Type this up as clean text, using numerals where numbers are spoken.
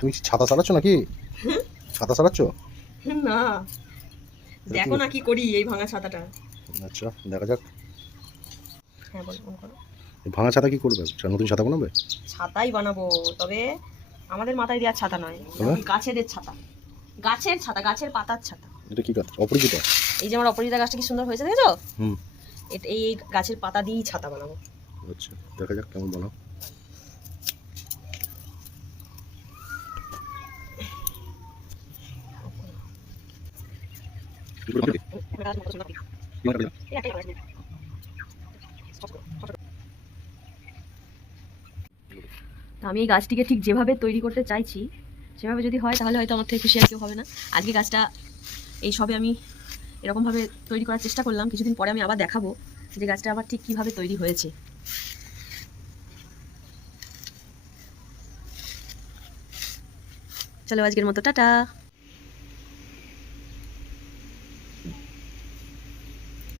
তুমি ছাতা চালাচ্ছ নাকি? ছাতা চালাচ্ছ? না, দেখো না কি করি এই ভাঙা ছাতাটা। আচ্ছা, দেখা যাক। হ্যাঁ বলো, ফোন করো। এই ভাঙা ছাতা কি করবে? নতুন ছাতা বানাবে? ছাতাই বানাবো, তবে আমাদের মাথায় দেওয়ার ছাতা নয়, গাছেদের ছাতা। গাছের ছাতা, গাছের পাতার ছাতা। এটা কি গাছ? অপরিচিত? এই যে আমার অপরাজিতা গাছটা কি সুন্দর হয়েছে দেখেছো? হুম। এই গাছের পাতা দিয়েই ছাতা বানাবো। আচ্ছা, দেখা যাক কেমন বানাও। আমি এই গাছটিকে ঠিক যেভাবে তৈরি করতে চাইছি সেভাবে যদি হয় তাহলে হয়তো আমার থেকে খুশি আর কেউ হবে না। আজকে গাছটা এই সবে আমি এরকমভাবে তৈরি করার চেষ্টা করলাম, কিছুদিন পরে আমি আবার দেখাবো যে গাছটা আবার ঠিক কীভাবে তৈরি হয়েছে। চলো আজকের মতো টাটা।